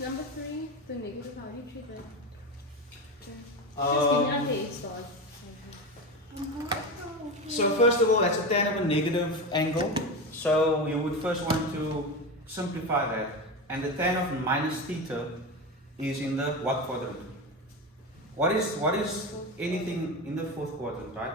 Number 3, the negative, how do you treat that? Just give me a head start. So first of all, that's a tan of a negative angle. So you would first want to simplify that. And the tan of minus theta is in the what quadrant? What is anything in the fourth quadrant, right?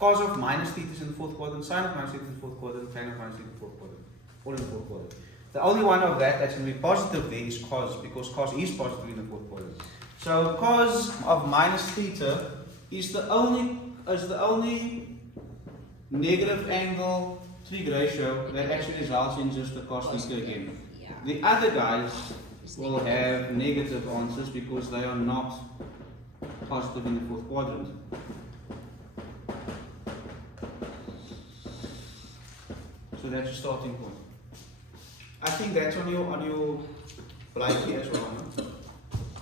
Cos of minus theta is in the fourth quadrant, sine of minus theta is in the fourth quadrant, tan of minus theta in the fourth quadrant. All in the fourth quadrant. The only one of that that's going to be positive there is cos, because cos is positive in the fourth quadrant. So cos of minus theta is the only negative angle trig ratio that actually results in just the cos theta again. The other guys will have negative answers because they are not positive in the fourth quadrant. So that's your starting point. I think that's on your blykie as well, no?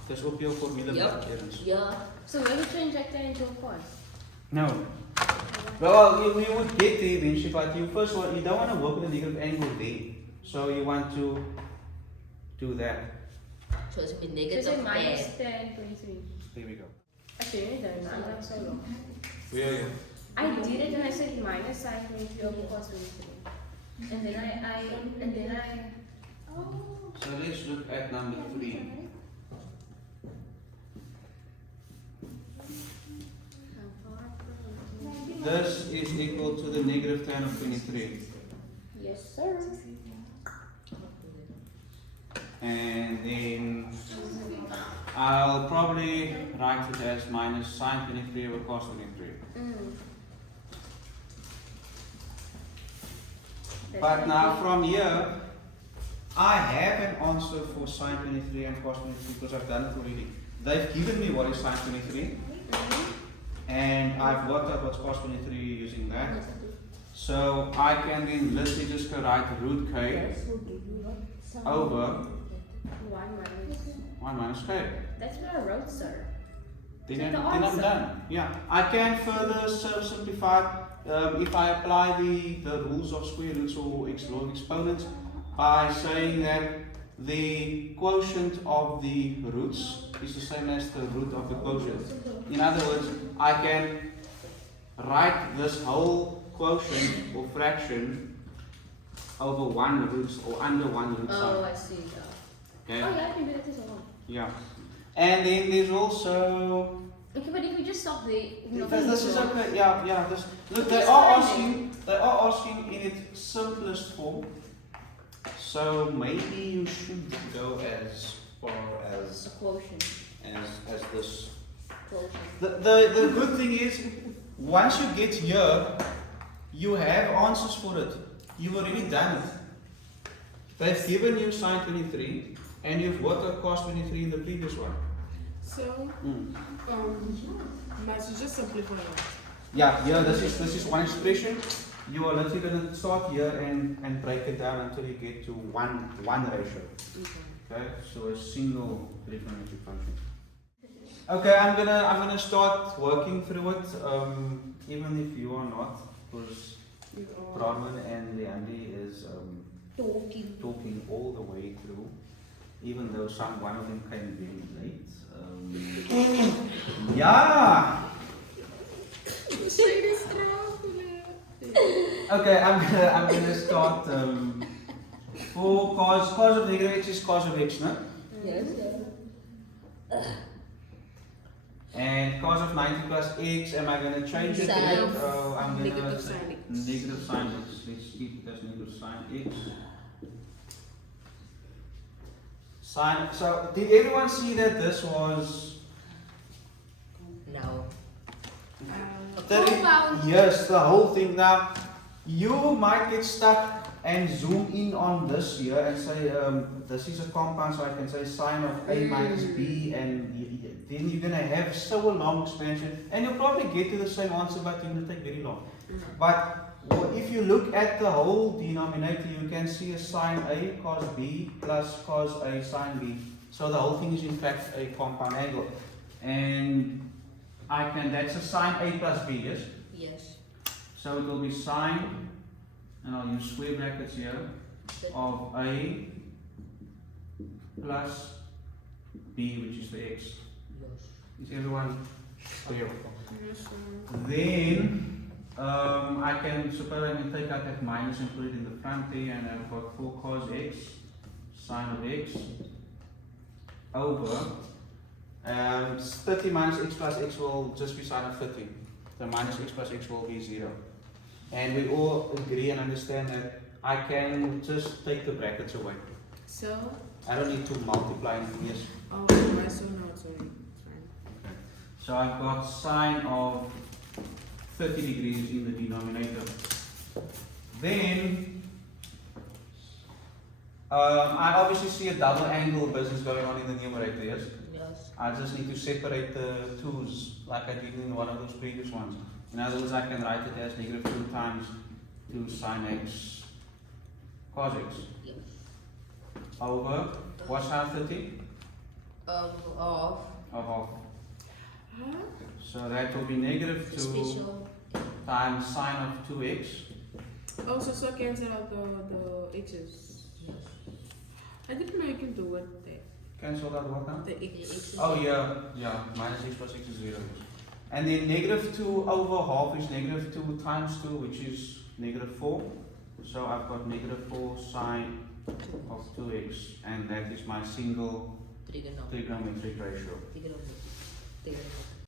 Dis op jou formule blykie. Yeah. So where would you inject that into a cos? No. Well, you would get there eventually, but you don't want to work with a negative angle there. So you want to do that. So it's been So negative say minus there. tan 23. There we go. Actually, I don't know, that's so long. Where are you? I did it and I said minus sine 23 over cos 23. And then I. So let's look at number 3. This is equal to the negative tan of 23. Yes, sir. And then I'll probably write it as minus sine 23 over cos 23. But now from here, I have an answer for sine 23 and cos 23 because I've done it already. They've given me what is sine 23. And I've worked out what's cos 23 using that. So I can then literally just go write root k over 1 minus k. That's what I wrote, sir. Then I'm done. Yeah. I can further simplify if I apply the rules of square roots or law of exponents by saying that the quotient of the roots is the same as the root of the quotient. In other words, I can write this whole quotient or fraction over 1 root or under 1 root. Oh, I see. Okay. Oh, yeah, I can do that as well. Yeah. And then there's also. Okay, but if we just stop there, This is okay. Yeah. Look, they are asking in its simplest form. So maybe you should go as far as a quotient. as this. Quotient. The good thing is, once you get here, you have answers for it. You've already done it. They've given you sine 23, and you've worked out cos 23 in the previous one. So, might you just simplify it? Yeah, this is one expression. You are literally going to start here and break it down until you get to one ratio. Okay, so a single trigonometric function. Okay, I'm gonna start working through it, even if you are not, because Bronwyn and Leandy is talking all the way through, even though one of them came very late. Yeah. Okay, I'm gonna start for cos of negative x is cos of x, no? Yes. And cos of 90 plus x, am I gonna change it? Sine. Oh, I'm gonna Negative say sine x. negative sine x. Let's keep it as negative sine x. Sine. So did everyone see that this was? No. Yes, the whole thing. Now, you might get stuck and zoom in on this here and say, this is a compound, so I can say sine of A minus B, and then you're going to have so a long expansion, and you'll probably get to the same answer, but it will take very long. But if you look at the whole denominator, you can see a sine A cos B plus cos A sine B. So the whole thing is in fact a compound angle. And that's a sine A plus B, yes? Yes. So it will be sine, and I'll use square brackets here, of A plus b, which is the x. Yes. Is everyone clear? Yes, sir. Then I can suppose I can take out that minus and put it in the front there, and I've got 4 cos x sine of x over 30 minus x plus x will just be sine of 30. So minus x plus x will be 0. And we all agree and understand that I can just take the brackets away. So, I don't need to multiply anything. Yes. oh, I saw now, sorry. It's fine. So I've got sine of 30 degrees in the denominator. Then I obviously see a double angle business going on in the numerator, yes? Yes. I just need to separate the 2's like I did in one of those previous ones. In other words, I can write it as negative 2 times 2 sine x cos x Yes. over what's sine of 30? Of A half. Huh? So that will be negative 2 special. times sine of 2x. Oh, so cancel out the x's. Yes. I didn't know you can do it there. Cancel out what now? The The x. x is Oh yeah, minus x plus x is 0. And then negative 2 over half is negative 2 times 2, which is negative 4. So I've got negative 4 sine of 2x, and that is my single trigonometry. trigonometric ratio. Trigonometry.